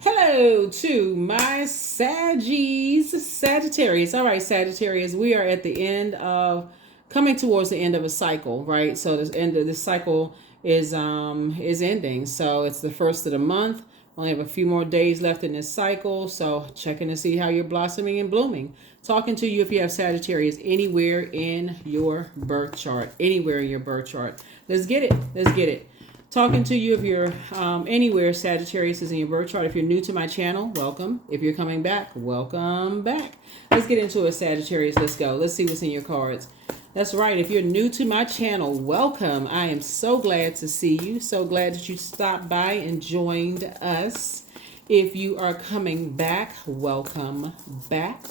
Hello to my Sagittarius. All right, Sagittarius, we are at the end of coming towards the end of a cycle, right? So the end of this cycle is ending. So it's the first of the month. Only have a few more days left in this cycle. So checking to see how you're blossoming and blooming. Talking to you if you have Sagittarius anywhere in your birth chart. Anywhere in your birth chart. Let's get it. Let's get it. Talking to you if you're anywhere Sagittarius is in your birth chart. If you're new to my channel, welcome. If you're coming back, welcome back. Let's get into it, Sagittarius. Let's go. Let's see what's in your cards. That's right. If you're new to my channel, welcome. I am so glad to see you. So glad that you stopped by and joined us. If you are coming back, welcome back.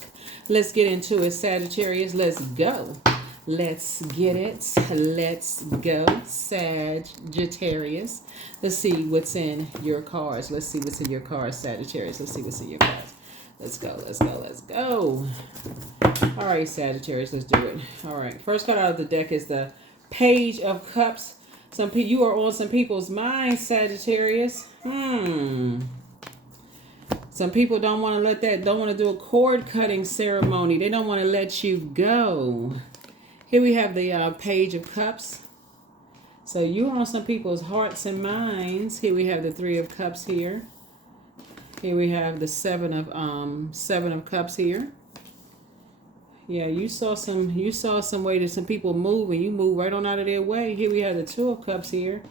Let's get into it, Sagittarius. Let's go. Let's get it. Let's go, Sagittarius. Let's see what's in your cards. Let's see what's in your cards, Sagittarius. Let's see what's in your cards. Let's go. Let's go. Let's go. All right, Sagittarius. Let's do it. All right. First card out of the deck is the Page of Cups. You are on some people's minds, Sagittarius. Some people don't want to do a cord cutting ceremony. They don't want to let you go. Here we have the Page of Cups. So you're on some people's hearts and minds. Here we have the Three of Cups here. Here we have the Seven of Cups here. Yeah, you saw some way that some people move and you move right on out of their way. Here we have the Two of Cups here.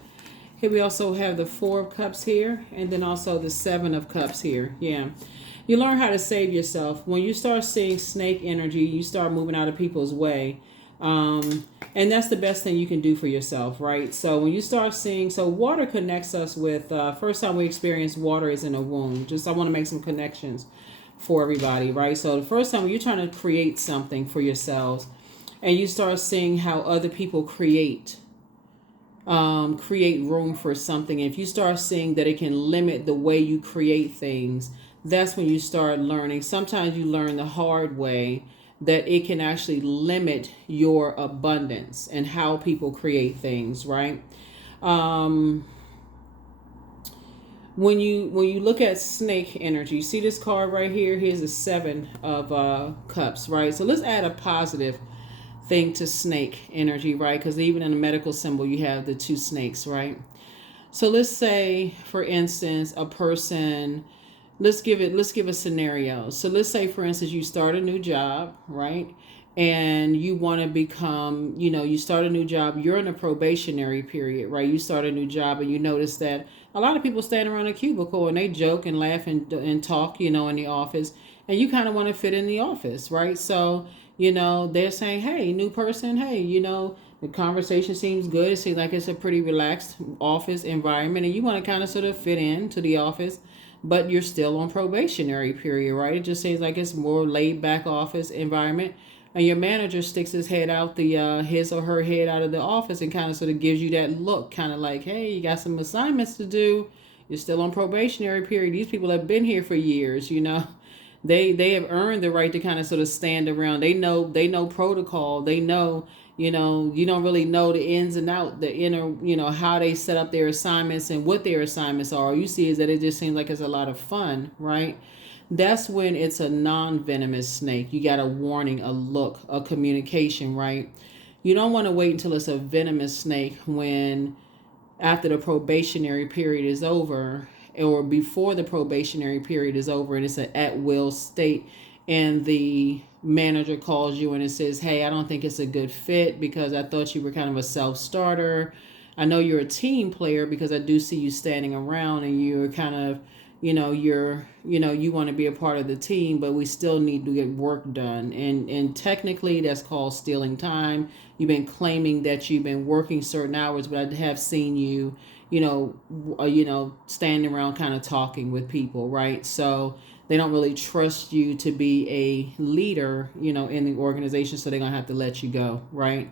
Here we also have the Four of Cups here, and then also the Seven of Cups here. Yeah. You learn how to save yourself. When you start seeing snake energy, you start moving out of people's way. And that's the best thing you can do for yourself, right? So when you start seeing, so water connects us with, first time we experience water is in a womb. I want to make some connections for everybody, right? So the first time when you're trying to create something for yourselves and you start seeing how other people create room for something. And if you start seeing that it can limit the way you create things, that's when you start learning. Sometimes you learn the hard way that it can actually limit your abundance and how people create things, right? When you look at snake energy, see this card right here? Here's a Seven of Cups, right? So let's add a positive thing to snake energy, right? Because even in a medical symbol, you have the two snakes, right? So let's say, for instance, a person. Let's give a scenario. So let's say, for instance, you start a new job, right? And you want to become, you start a new job. You're in a probationary period, right? You start a new job and you notice that a lot of people stand around a cubicle and they joke and laugh and talk, in the office. And you kind of want to fit in the office, right? So, they're saying, hey, new person, hey, the conversation seems good. It seems like it's a pretty relaxed office environment. And you want to kind of sort of fit into the office. But you're still on probationary period, right? It just seems like it's more laid back office environment. And your manager sticks his or her head out of the office and kind of sort of gives you that look, kind of like, hey, you got some assignments to do. You're still on probationary period. These people have been here for years, They have earned the right to kind of sort of stand around. They know protocol. They know, you don't really know the ins and out, the inner, how they set up their assignments and what their assignments are. All you see is that it just seems like it's a lot of fun, right? That's when it's a non-venomous snake. You got a warning, a look, a communication, right? You don't want to wait until it's a venomous snake when after the probationary period is over or before the probationary period is over and it's an at-will state and the manager calls you and it says, hey, I don't think it's a good fit because I thought you were kind of a self-starter. I know you're a team player because I do see you standing around and you're kind of, you want to be a part of the team, but we still need to get work done. And technically that's called stealing time. You've been claiming that you've been working certain hours, but I have seen you, standing around kind of talking with people, right? So they don't really trust you to be a leader, in the organization. So they're going to have to let you go, right?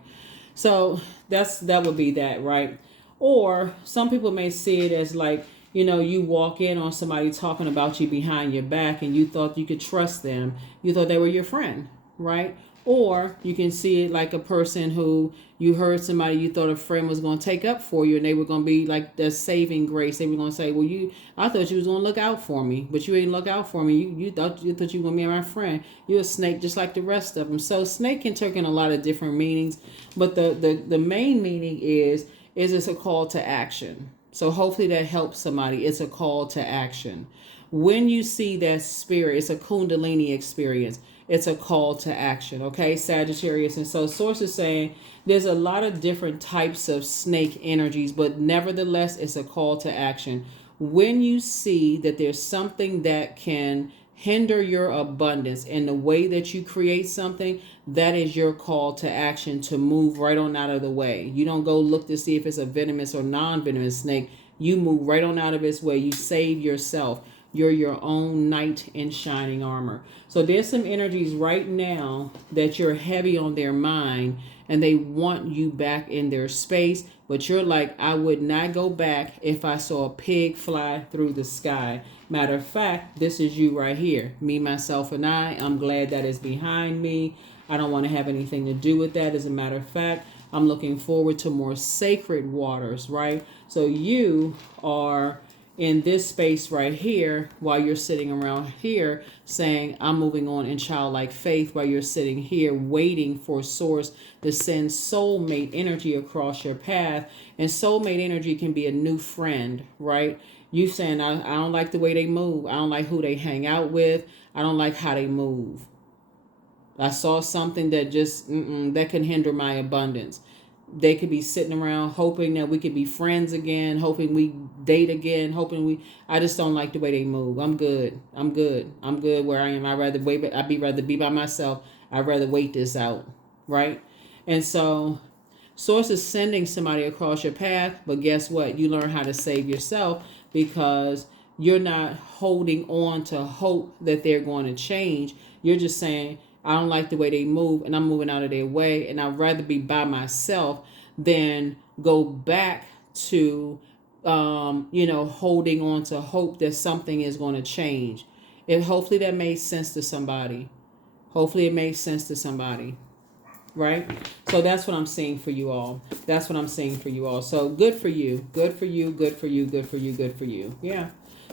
So that would be that, right? Or some people may see it as like, you walk in on somebody talking about you behind your back and you thought you could trust them. You thought they were your friend, right? Or you can see it like a person who you heard somebody you thought a friend was going to take up for you, and they were going to be like the saving grace. They were going to say, well, I thought you was going to look out for me, but you ain't look out for me. You thought you were going to be my friend. You're a snake just like the rest of them. So snake can take in a lot of different meanings, but the main meaning is it's a call to action. So hopefully that helps somebody. It's a call to action. When you see that spirit, it's a kundalini experience. It's a call to action, okay, Sagittarius. And so source is saying there's a lot of different types of snake energies, but nevertheless, it's a call to action. When you see that there's something that can hinder your abundance in the way that you create something, that is your call to action to move right on out of the way. You don't go look to see if it's a venomous or non-venomous snake. You move right on out of its way. You save yourself. You're your own knight in shining armor. So there's some energies right now that you're heavy on their mind, and they want you back in their space. But you're like, I would not go back if I saw a pig fly through the sky. Matter of fact, this is you right here. Me, myself, and I. I'm glad that is behind me. I don't want to have anything to do with that. As a matter of fact, I'm looking forward to more sacred waters, right? So you are in this space right here while you're sitting around here saying, I'm moving on in childlike faith, while you're sitting here waiting for source to send soulmate energy across your path. And soulmate energy can be a new friend, right? You saying, I don't like the way they move. I don't like who they hang out with. I don't like how they move. I saw something that just, that can hinder my abundance. They could be sitting around hoping that we could be friends again, hoping we date again, I just don't like the way they move. I'm good where I am. I'd rather be by myself. I'd rather wait this out, right? And so source is sending somebody across your path, but guess what? You learn how to save yourself because you're not holding on to hope that they're going to change. You're just saying, I don't like the way they move, and I'm moving out of their way, and I'd rather be by myself than go back to, holding on to hope that something is going to change. Hopefully that made sense to somebody. Hopefully it made sense to somebody, right? So that's what I'm seeing for you all. So good for you. Yeah.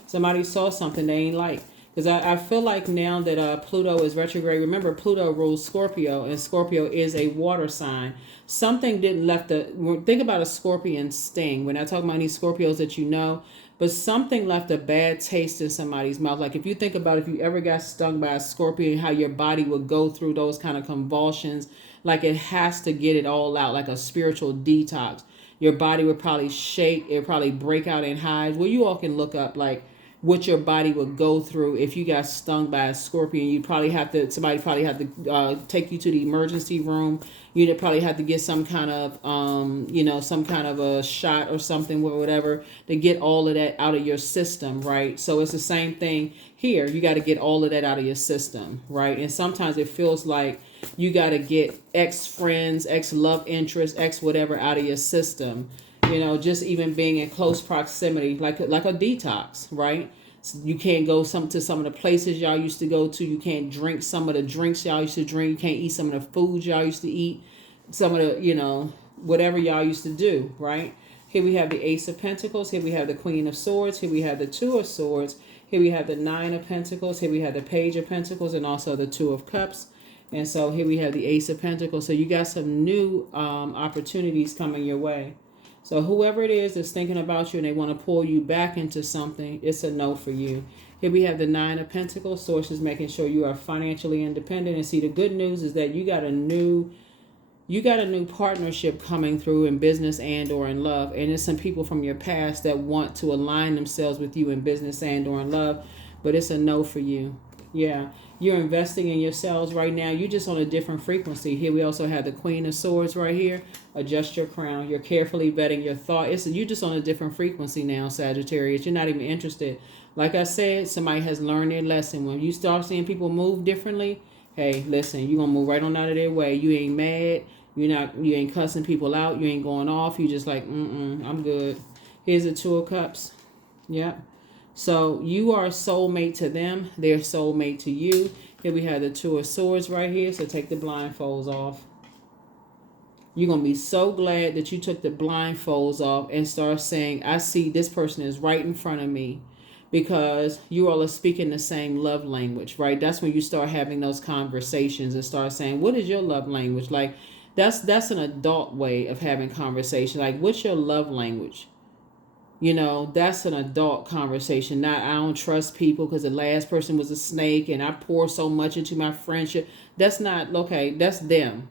Somebody saw something they ain't like. Because I feel like now that Pluto is retrograde, remember Pluto rules Scorpio, and Scorpio is a water sign. Something didn't think about a scorpion sting. We're not talking about any Scorpios that you know, but something left a bad taste in somebody's mouth. Like if you think about if you ever got stung by a scorpion, how your body would go through those kind of convulsions, like it has to get it all out, like a spiritual detox. Your body would probably shake, it would probably break out in hives. Well, you all can look up like what your body would go through if you got stung by a scorpion. Somebody probably have to take you to the emergency room. You'd probably have to get some kind of, some kind of a shot or something, whatever, to get all of that out of your system, right? So it's the same thing here. You got to get all of that out of your system, right? And sometimes it feels like you got to get ex-friends, ex-love interest, ex-whatever out of your system. Just even being in close proximity, like a detox, right? You can't go to some of the places y'all used to go to. You can't drink some of the drinks y'all used to drink. You can't eat some of the foods y'all used to eat. Some of the, whatever y'all used to do, right? Here we have the Ace of Pentacles. Here we have the Queen of Swords. Here we have the Two of Swords. Here we have the Nine of Pentacles. Here we have the Page of Pentacles and also the Two of Cups. And so here we have the Ace of Pentacles. So you got some new opportunities coming your way. So whoever it is that's thinking about you and they want to pull you back into something, it's a no for you. Here we have the Nine of Pentacles. Source is making sure you are financially independent. And see, the good news is that you got a new partnership coming through in business and or in love. And there's some people from your past that want to align themselves with you in business and or in love. But it's a no for you. Yeah. You're investing in yourselves right now. You're just on a different frequency. Here we also have the Queen of Swords right here. Adjust your crown. You're carefully vetting your thought. You're just on a different frequency now, Sagittarius. You're not even interested. Like I said, somebody has learned their lesson. When you start seeing people move differently, hey, listen, you're going to move right on out of their way. You ain't mad. You ain't cussing people out. You ain't going off. You just like, I'm good. Here's the Two of Cups. Yep. So you are a soulmate to them. They're a soulmate to you. Here we have the Two of Swords right here. So take the blindfolds off. You're going to be so glad that you took the blindfolds off and start saying, I see this person is right in front of me, because you all are speaking the same love language, right? That's when you start having those conversations and start saying, what is your love language? Like, that's an adult way of having conversation. Like, what's your love language? You know, that's an adult conversation. Not, I don't trust people because the last person was a snake and I pour so much into my friendship. That's not, okay, that's them.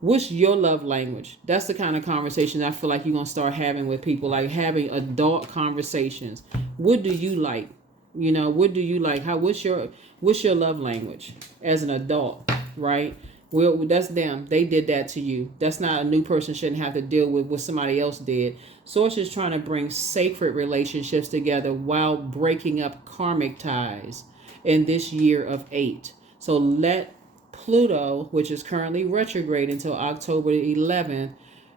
What's your love language? That's the kind of conversation I feel like you're going to start having with people, like having adult conversations. What do you like? You know, what do you like? What's your love language as an adult, right? Well, that's them. They did that to you. That's not, a new person shouldn't have to deal with what somebody else did. Source is trying to bring sacred relationships together while breaking up karmic ties in this year of 8. So let Pluto, which is currently retrograde until October 11th,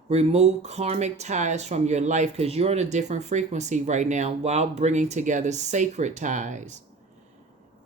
remove karmic ties from your life, because you're in a different frequency right now, while bringing together sacred ties.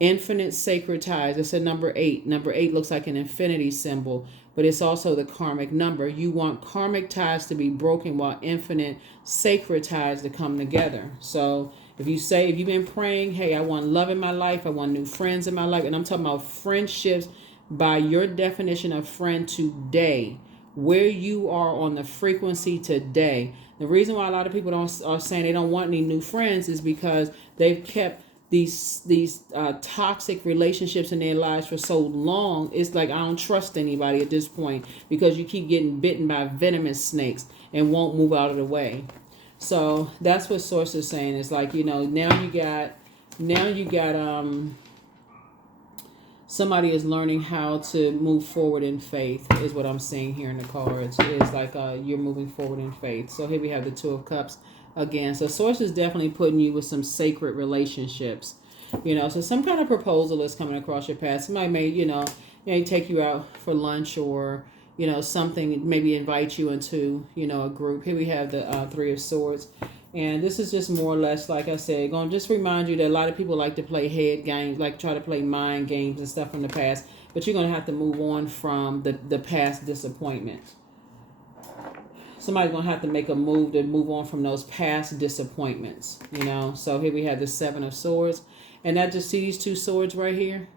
Infinite sacred ties. It's a number 8. Number 8 looks like an infinity symbol, but it's also the karmic number. You want karmic ties to be broken while infinite sacred ties to come together. So if you've been praying, hey, I want love in my life, I want new friends in my life, and I'm talking about friendships by your definition of friend today, where you are on the frequency today. The reason why a lot of people are saying they don't want any new friends is because they've kept these toxic relationships in their lives for so long. It's like, I don't trust anybody at this point, because you keep getting bitten by venomous snakes and won't move out of the way. So that's what Source is saying. It's like, you know, now you got somebody is learning how to move forward in faith, is what I'm seeing here in the cards. It's like you're moving forward in faith. So here we have the Two of Cups again. So Source is definitely putting you with some sacred relationships. You know, so some kind of proposal is coming across your path. Somebody may, take you out for lunch, or, you know, something, maybe invite you into, you know, a group. Here we have the Three of Swords. And this is just more or less, like I said, going to just remind you that a lot of people like to play head games, like try to play mind games and stuff from the past. But you're going to have to move on from the past disappointments. Somebody's going to have to make a move to move on from those past disappointments, you know. So here we have the Seven of Swords. And I just see these two swords right here,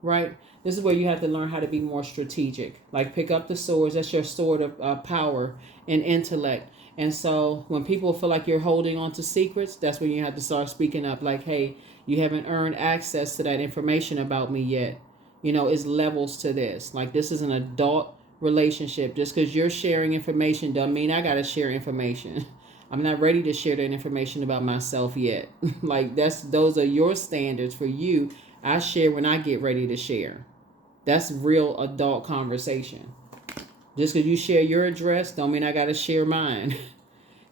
right? This is where you have to learn how to be more strategic. Like, pick up the swords. That's your sword of power and intellect. And so when people feel like you're holding on to secrets, that's when you have to start speaking up. Like, hey, you haven't earned access to that information about me yet. You know, it's levels to this. Like, this is an adult relationship. Just because you're sharing information doesn't mean I got to share information. I'm not ready to share that information about myself yet. Like, those are your standards for you. I share when I get ready to share. That's real adult conversation. Just because you share your address don't mean I got to share mine.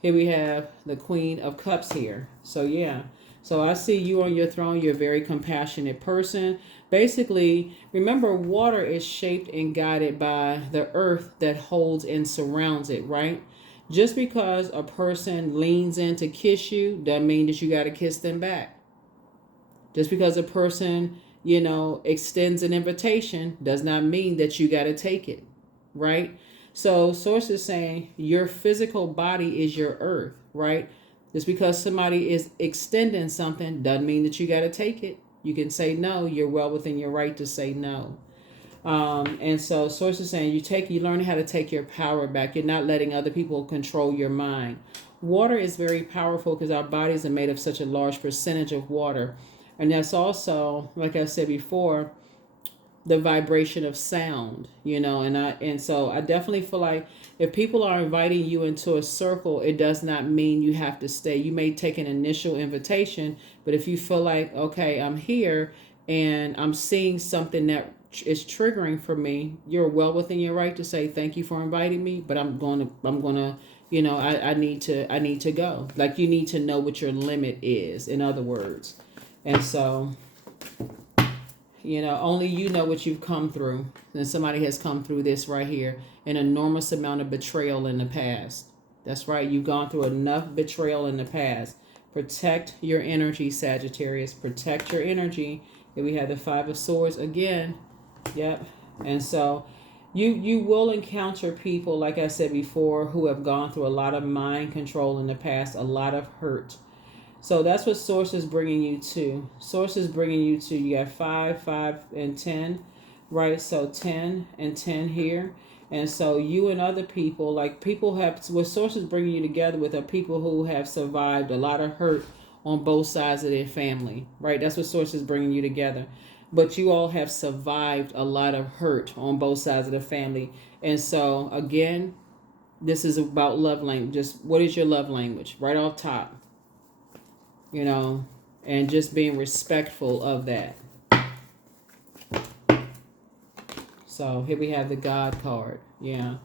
Here we have the Queen of Cups here. So yeah. So I see you on your throne. You're a very compassionate person. Basically, remember, water is shaped and guided by the earth that holds and surrounds it, right? Just because a person leans in to kiss you doesn't mean that you got to kiss them back. Just because a person, you know, extends an invitation does not mean that you got to take it. Right? So Source is saying your physical body is your earth, right? Just because somebody is extending something doesn't mean that you got to take it. You can say no. You're well within your right to say no. And so Source is saying you learn how to take your power back. You're not letting other people control your mind. Water is very powerful because our bodies are made of such a large percentage of water. And that's also, like I said before, the vibration of sound, you know, and so I definitely feel like if people are inviting you into a circle, it does not mean you have to stay. You may take an initial invitation, but if you feel like, okay, I'm here and I'm seeing something that is triggering for me, you're well within your right to say thank you for inviting me, but I'm gonna, you know, I need to go. Like, you need to know what your limit is, in other words. And so, you know, only you know what you've come through. And somebody has come through this right here. An enormous amount of betrayal in the past. That's right. You've gone through enough betrayal in the past. Protect your energy, Sagittarius. Protect your energy. Here we have the Five of Swords again. Yep. And so you will encounter people, like I said before, who have gone through a lot of mind control in the past, a lot of hurt. So that's what Source is bringing you to. Source is bringing you to, you got 5, 5, and 10, right? So 10 and 10 here. And so you and other people, like people have, what Source is bringing you together with are people who have survived a lot of hurt on both sides of their family, right? That's what Source is bringing you together. But you all have survived a lot of hurt on both sides of the family. And so, again, this is about love language. Just what is your love language? Right off top. You know, and just being respectful of that. So here we have the God card. Yeah.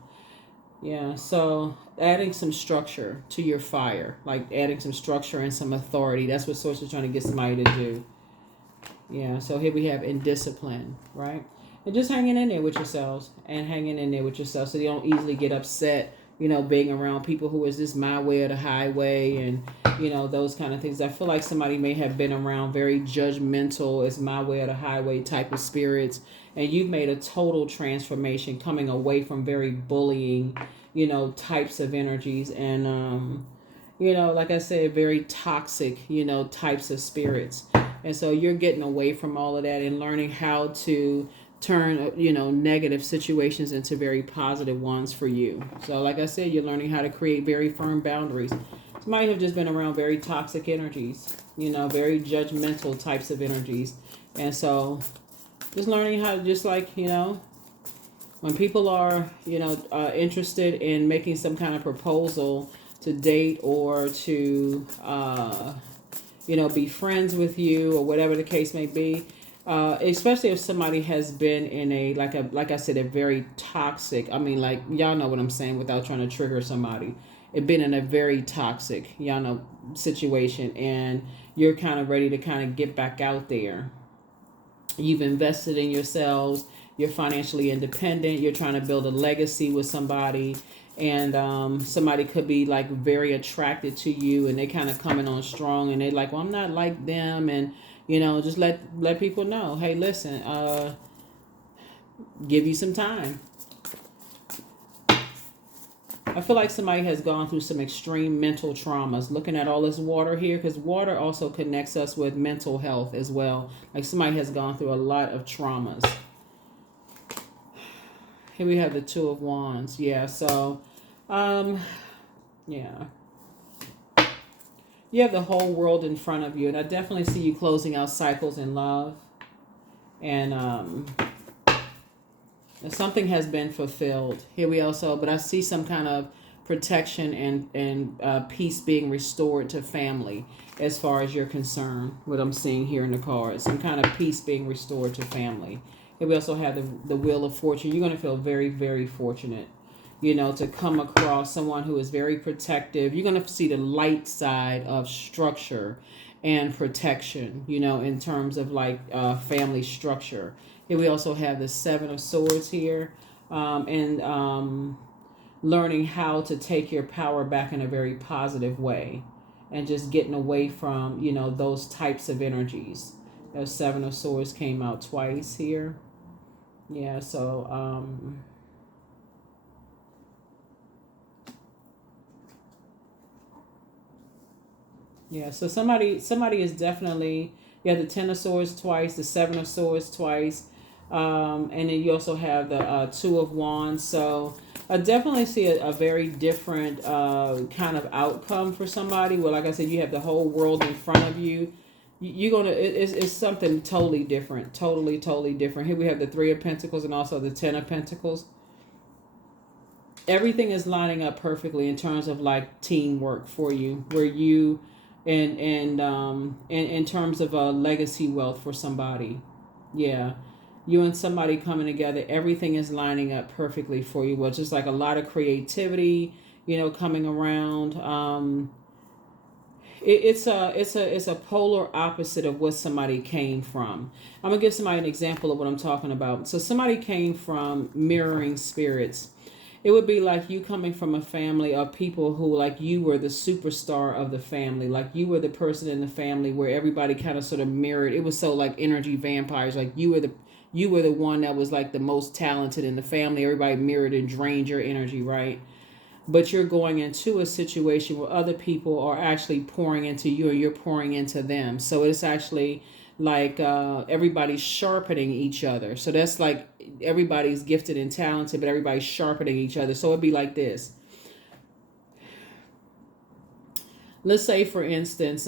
Yeah. So adding some structure to your fire, like adding some structure and some authority. That's what Source is trying to get somebody to do. Yeah. So here we have indiscipline, right? And just hanging in there with yourselves and hanging in there with yourself so you don't easily get upset, you know, being around people who is this my way or the highway and, you know, those kind of things. I feel like somebody may have been around very judgmental, it's my way or the highway type of spirits. And you've made a total transformation coming away from very bullying, you know, types of energies. And, you know, like I said, very toxic, you know, types of spirits. And so you're getting away from all of that and learning how to turn, you know, negative situations into very positive ones for you. So like I said, you're learning how to create very firm boundaries. You might have just been around very toxic energies, you know, very judgmental types of energies. And so just learning how to, just like, you know, when people are, you know, interested in making some kind of proposal to date or to, you know, be friends with you or whatever the case may be, especially if somebody has been in a, like I said, a very toxic, I mean, like, y'all know what I'm saying without trying to trigger somebody. It been in a very toxic, y'all know, situation, and you're kind of ready to kind of get back out there. You've invested in yourselves. You're financially independent. You're trying to build a legacy with somebody. And somebody could be like very attracted to you and they kind of coming on strong and they're like, well, I'm not like them. And, you know, just let people know, hey, listen, give you some time. I feel like somebody has gone through some extreme mental traumas. Looking at all this water here, because water also connects us with mental health as well. Like somebody has gone through a lot of traumas. Here we have the Two of Wands. Yeah, so, yeah. You have the whole world in front of you. And I definitely see you closing out cycles in love. And something has been fulfilled. Here we also, but I see some kind of protection and peace being restored to family as far as you're concerned. What I'm seeing here in the cards. Some kind of peace being restored to family. Here we also have the Wheel of Fortune. You're going to feel very, very fortunate, you know, to come across someone who is very protective. You're going to see the light side of structure and protection, you know, in terms of like family structure. Here we also have the Seven of Swords here, and learning how to take your power back in a very positive way and just getting away from, you know, those types of energies. The Seven of Swords came out twice here. Yeah, so yeah, so somebody is definitely, you have the Ten of Swords twice, the Seven of Swords twice, and then you also have the Two of Wands. So I definitely see a very different kind of outcome for somebody. Well, like I said, you have the whole world in front of you. You're gonna, it's something totally different, totally different. Here we have the Three of Pentacles and also the Ten of Pentacles. Everything is lining up perfectly in terms of like teamwork for you, where you and in terms of legacy wealth for somebody. Yeah, you and somebody coming together, everything is lining up perfectly for you. Well, just like a lot of creativity, you know, coming around. It's a polar opposite of what somebody came from. I'm gonna give somebody an example of what I'm talking about. So somebody came from mirroring spirits, It would be like you coming from a family of people who, like, you were the superstar of the family. Like, you were the person in the family where everybody kind of sort of mirrored. It was so like energy vampires. Like, you were the one that was like the most talented in the family. Everybody mirrored and drained your energy, right? But you're going into a situation where other people are actually pouring into you and you're pouring into them. So it's actually like everybody's sharpening each other. So that's like everybody's gifted and talented, but everybody's sharpening each other. So it'd be like this. Let's say, for instance,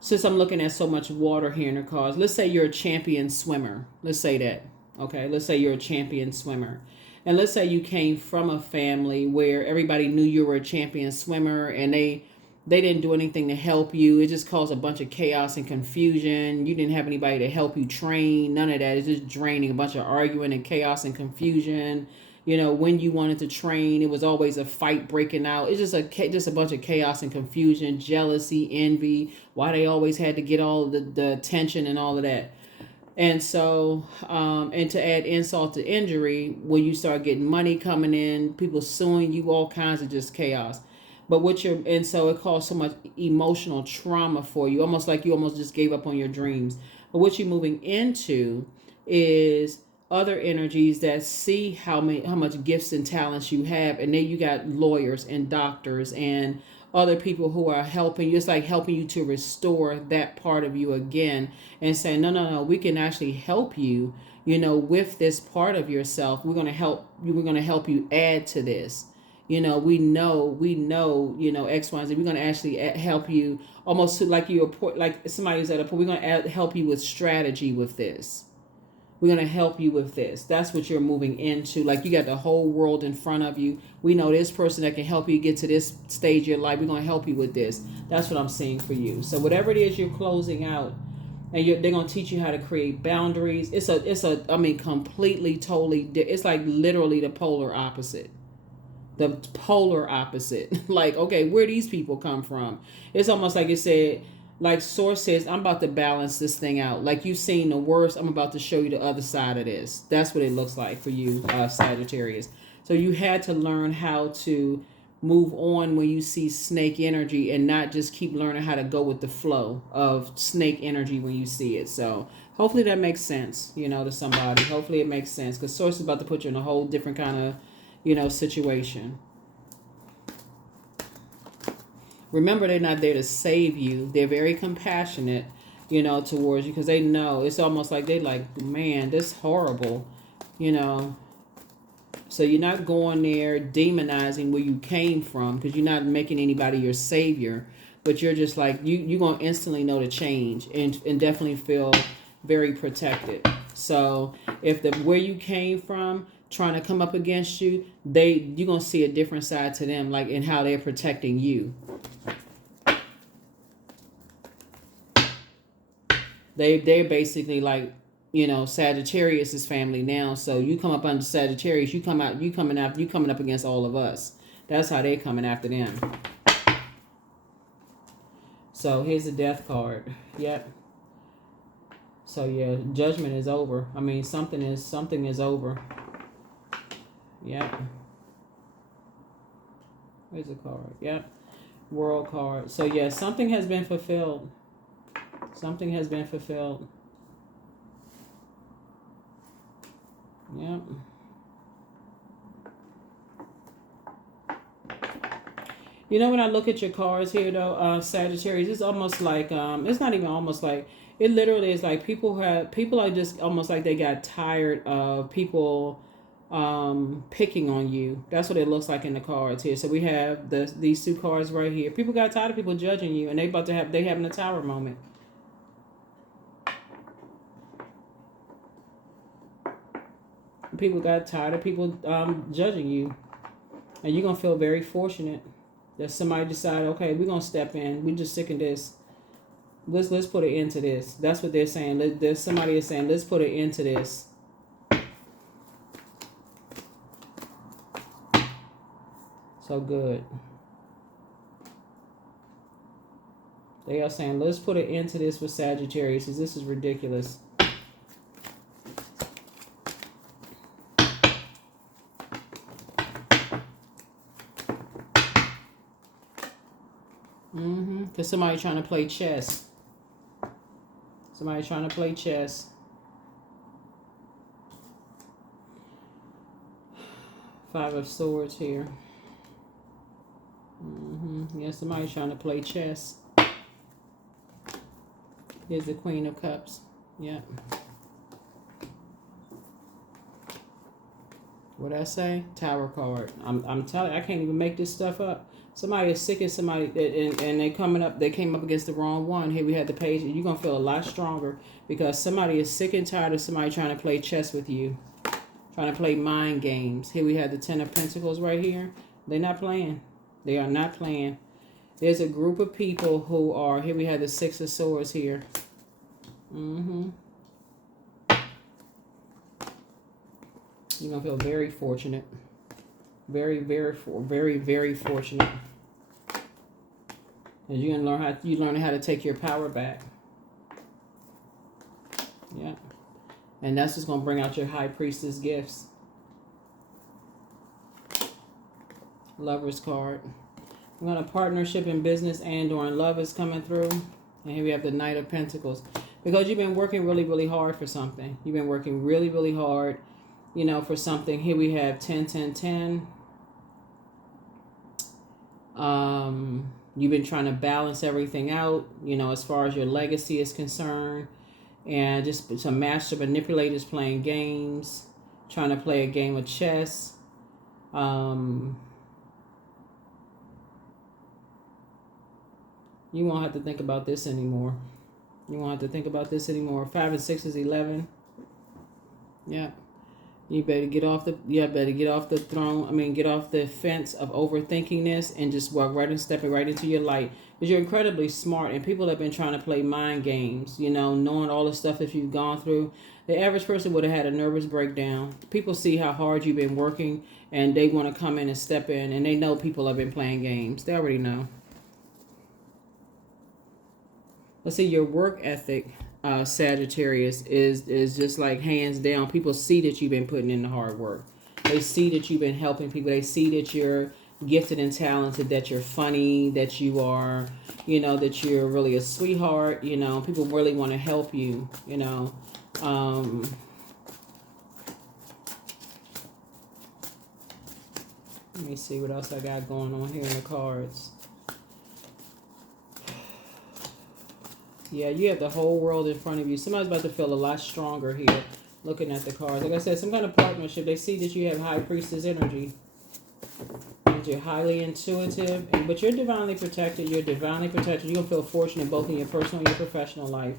since I'm looking at so much water here in the cards, let's say you're a champion swimmer. Let's say that. Okay, let's say you're a champion swimmer. And let's say you came from a family where everybody knew you were a champion swimmer and they didn't do anything to help you. It just caused a bunch of chaos and confusion. You didn't have anybody to help you train. None of that. It's just draining, a bunch of arguing and chaos and confusion. You know, when you wanted to train, it was always a fight breaking out. It's just a bunch of chaos and confusion, jealousy, envy. Why they always had to get all the attention and all of that. And so, and to add insult to injury, when you start getting money coming in, people suing you, all kinds of just chaos. But and so it caused so much emotional trauma for you, almost like you almost just gave up on your dreams. But what you're moving into is other energies that see how much gifts and talents you have, and then you got lawyers and doctors and other people who are helping you. It's like helping you to restore that part of you again and saying, no, we can actually help you, with this part of yourself. We're going to help you. We're going to help you add to this. We know, X, Y, and Z. We're going to actually help you almost like like somebody's at a point. We're going to help you with strategy with this. We're going to help you with this. That's what you're moving into. Like, you got the whole world in front of you. We know this person that can help you get to this stage of your life. We're going to help you with this. That's what I'm seeing for you. So whatever it is you're closing out, and they're going to teach you how to create boundaries. Completely, totally, it's like literally the polar opposite. The polar opposite. Like, okay, where these people come from? It's almost like it said, like Source says, I'm about to balance this thing out. Like, you've seen the worst, I'm about to show you the other side of this. That's what it looks like for you, Sagittarius. So you had to learn how to move on when you see snake energy and not just keep learning how to go with the flow of snake energy when you see it. So hopefully that makes sense, to somebody. Hopefully it makes sense, because Source is about to put you in a whole different kind of, situation. Remember, they're not there to save you. They're very compassionate, towards you, because they know it's almost like they like, man, this is horrible, So you're not going there demonizing where you came from, because you're not making anybody your savior, but you're just like, you're going to instantly know the change and definitely feel very protected. So if where you came from trying to come up against you, you're going to see a different side to them, like in how they're protecting you. They're basically like, Sagittarius' family now. So you come up under Sagittarius, you coming up against all of us. That's how they're coming after them. So here's the Death card. Yep. So yeah, judgment is over. I mean, something is over. Yep. Where's the card? Yep. World card. So yeah, something has been fulfilled. Something has been fulfilled. Yep. When I look at your cards here, though, Sagittarius, it's almost like, it's not even almost like, it literally is like people are just almost like they got tired of people picking on you. That's what it looks like in the cards here. So we have these two cards right here. People got tired of people judging you, and they having a tower moment. People got tired of people judging you, and you're gonna feel very fortunate that somebody decided, okay, we're gonna step in. We're just sick of this. Let's put an end to this. That's what they're saying. There's somebody is saying, let's put an end to this. So good. They are saying, let's put an end to this with Sagittarius, because this is ridiculous. Because somebody trying to play chess. Somebody trying to play chess. Five of Swords here. Yeah, somebody trying to play chess. Here's the Queen of Cups. Yeah. What'd I say? Tower card. I'm telling you, I can't even make this stuff up. Somebody is sick of somebody, and they came up against the wrong one. Here we had the Page. You're going to feel a lot stronger because somebody is sick and tired of somebody trying to play chess with you. Trying to play mind games. Here we have the Ten of Pentacles right here. They're not playing. They are not playing. There's a group of people who are... Here we have the Six of Swords here. You're going to feel very fortunate. Very, very, very fortunate. And you're going to learn how to take your power back. Yeah. And that's just going to bring out your High Priestess gifts. Lover's card. I'm going to partnership in business and or in love is coming through. And here we have the Knight of Pentacles. Because you've been working really, really hard for something. You've been working really, really hard, you know, for something. Here we have 10, 10, 10. You've been trying to balance everything out, you know, as far as your legacy is concerned. And just some master manipulators playing games, trying to play a game of chess. You won't have to think about this anymore. You won't have to think about this anymore. 5 and 6 is 11. Yeah. You better get off the throne. I mean, get off the fence of overthinking this and just walk right and step right into your light. Because you're incredibly smart, and people have been trying to play mind games, you know, knowing all the stuff that you've gone through. The average person would have had a nervous breakdown. People see how hard you've been working, and they want to come in and step in, and they know people have been playing games. They already know. Let's see, your work ethic, Sagittarius, is just like hands down. People see that you've been putting in the hard work. They see that you've been helping people. They see that you're gifted and talented, that you're funny, that you are, you know, that you're really a sweetheart. You know, people really want to help you, you know. Let me see what else I got going on here in the cards. Yeah, you have the whole world in front of you. Somebody's about to feel a lot stronger here looking at the cards. Like I said, some kind of partnership. They see that you have High Priestess energy. And you're highly intuitive. But you're divinely protected. You're divinely protected. You're going to feel fortunate both in your personal and your professional life.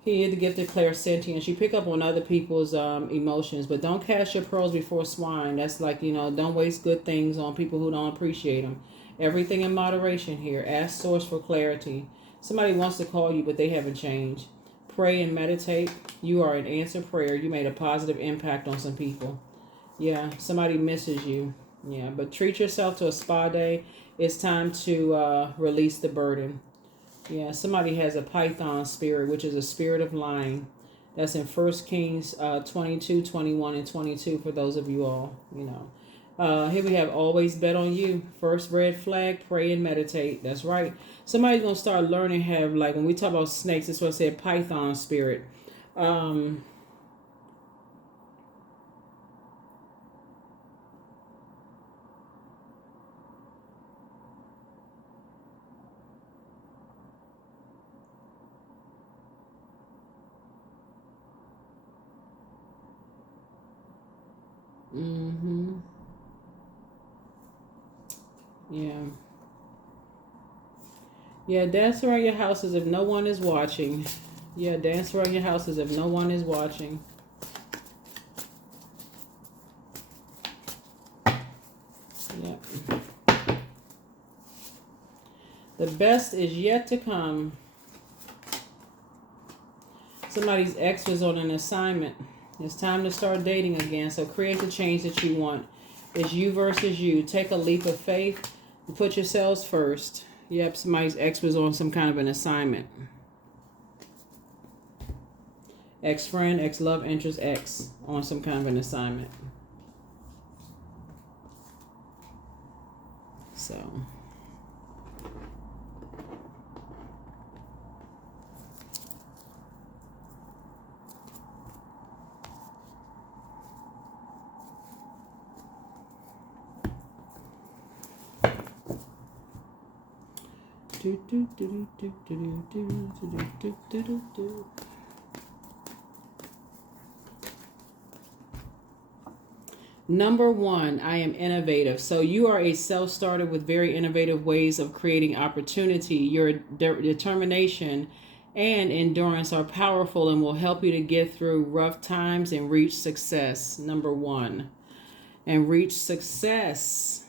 Here, the gift of clairsentience. You pick up on other people's emotions. But don't cast your pearls before swine. That's like, you know, don't waste good things on people who don't appreciate them. Everything in moderation here. Ask Source for clarity. Somebody wants to call you, but they haven't changed. Pray and meditate. You are an answered prayer. You made a positive impact on some people. Yeah, somebody misses you. Yeah, but treat yourself to a spa day. It's time to release the burden. Yeah, somebody has a Python spirit, which is a spirit of lying. That's in 1 Kings 22, 21, and 22 for those of you all, you know. Here we have always bet on you. First red flag, pray and meditate. That's right. Somebody's going to start learning have, like, when we talk about snakes, that's what I said, Python spirit. Yeah. Yeah, dance around your house as if no one is watching. Yeah, dance around your house as if no one is watching. Yeah. The best is yet to come. Somebody's ex was on an assignment. It's time to start dating again. So create the change that you want. It's you versus you. Take a leap of faith. Put yourselves first. Yep, somebody's ex was on some kind of an assignment. Ex-friend, ex-love interest, ex on some kind of an assignment. So... Number one, I am innovative. So you are a self-starter with very innovative ways of creating opportunity. Your determination and endurance are powerful and will help you to get through rough times and reach success. Number one, and reach success.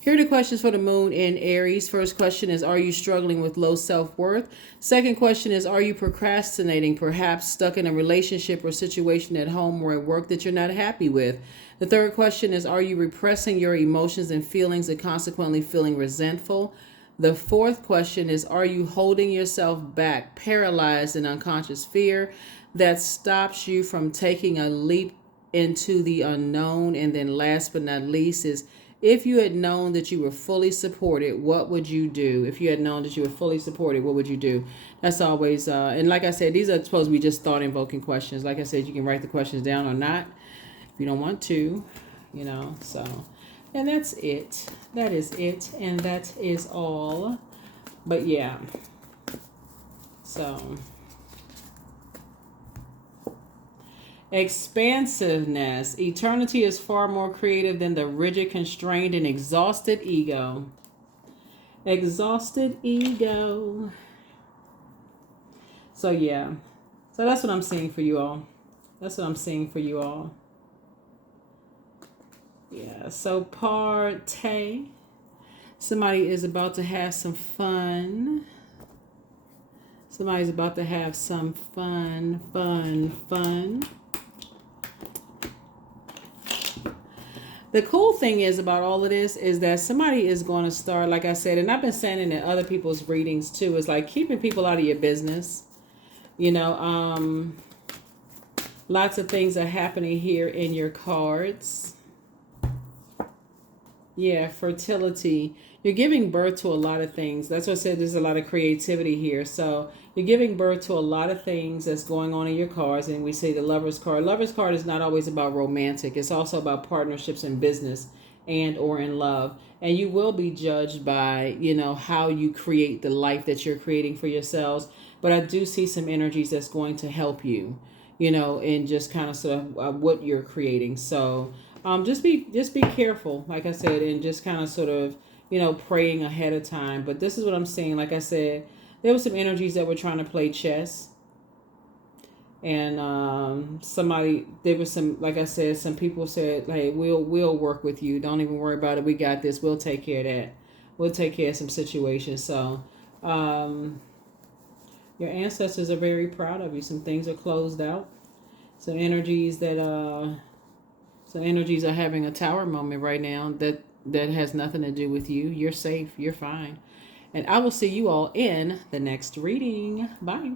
Here are the questions for the moon in Aries. First question is, are you struggling with low self-worth? Second question is, are you procrastinating, perhaps stuck in a relationship or situation at home or at work that you're not happy with? The third question is, are you repressing your emotions and feelings and consequently feeling resentful? The fourth question is, are you holding yourself back, paralyzed in unconscious fear that stops you from taking a leap into the unknown? And then last but not least is, if you had known that you were fully supported, what would you do? If you had known that you were fully supported, what would you do? That's always, and like I said, these are supposed to be just thought-invoking questions. Like I said, you can write the questions down or not if you don't want to, you know, so. And that's it. That is it. And that is all. But yeah. So. Expansiveness. Eternity is far more creative than the rigid, constrained, and exhausted ego. Exhausted ego. So yeah. So that's what I'm seeing for you all. That's what I'm seeing for you all. Yeah. So partay. Somebody is about to have some fun. Somebody's about to have some fun. The cool thing is about all of this is that somebody is going to start, like I said, and I've been saying it in other people's readings too, is like keeping people out of your business. You know, lots of things are happening here in your cards. Yeah, fertility. You're giving birth to a lot of things. That's what I said, there's a lot of creativity here. So you're giving birth to a lot of things that's going on in your cards. And we say the Lover's card. Lover's card is not always about romantic. It's also about partnerships in business and or in love. And you will be judged by, you know, how you create the life that you're creating for yourselves. But I do see some energies that's going to help you, you know, in just kind of sort of what you're creating. So just be careful, like I said, and just kind of sort of, you know, praying ahead of time. But this is what I'm saying. Like I said, there were some energies that were trying to play chess. And there was some, like I said, some people said, hey, we'll work with you. Don't even worry about it. We got this. We'll take care of that. We'll take care of some situations. So your ancestors are very proud of you. Some things are closed out. Some energies are having a tower moment right now that has nothing to do with you. You're safe. You're fine. And I will see you all in the next reading. Bye.